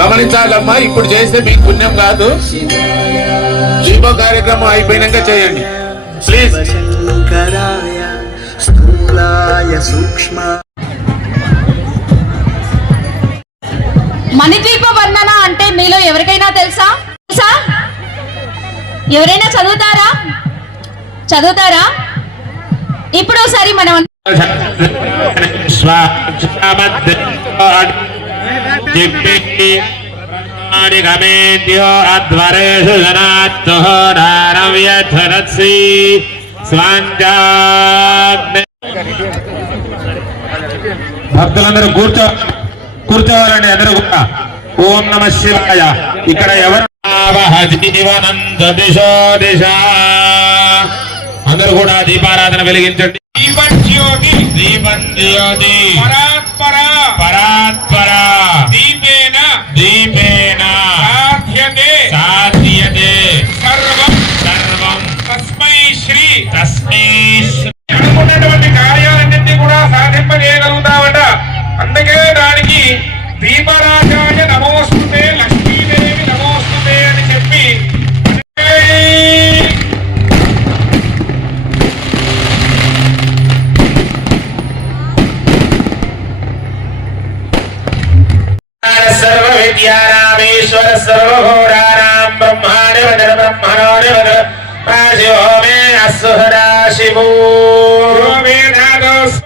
గమనించాలమ్మా, ఇప్పుడు చేస్తే మీకు పుణ్యం కాదు. శుభ కార్యక్రమం అయిపోయినాక చేయండి ప్లీజ్. మణిద్వీప వర్ణన అంటే మీలో ఎవరికైనా తెలుసా? ఎవరైనా చదువుతారా? ఇప్పుడు ఒకసారి మనం భక్తులందరూ కూర్చోవాలండి. అందరూ కూడా ఓం నమ శివాయ. ఇక్కడ ఎవరు అందరూ కూడా దీపారాధన వెలిగించండి. దీపేన సాధ్యతే సర్వం తస్మై శ్రీ. అనుకున్నటువంటి కార్యాలన్నింటినీ కూడా సాధింపజేయగలుగుతామట. అందుకే దానికి దీపరాజాయ నమోస్తుతే, లక్ష్మీదేవి నమోస్తుతే అని చెప్పి సర్వ విద్యానామేశ్వర సర్వఘోరానాం బ్రహ్మాణి బ్రహ్మణో శివో మే అస్సుహరా శివో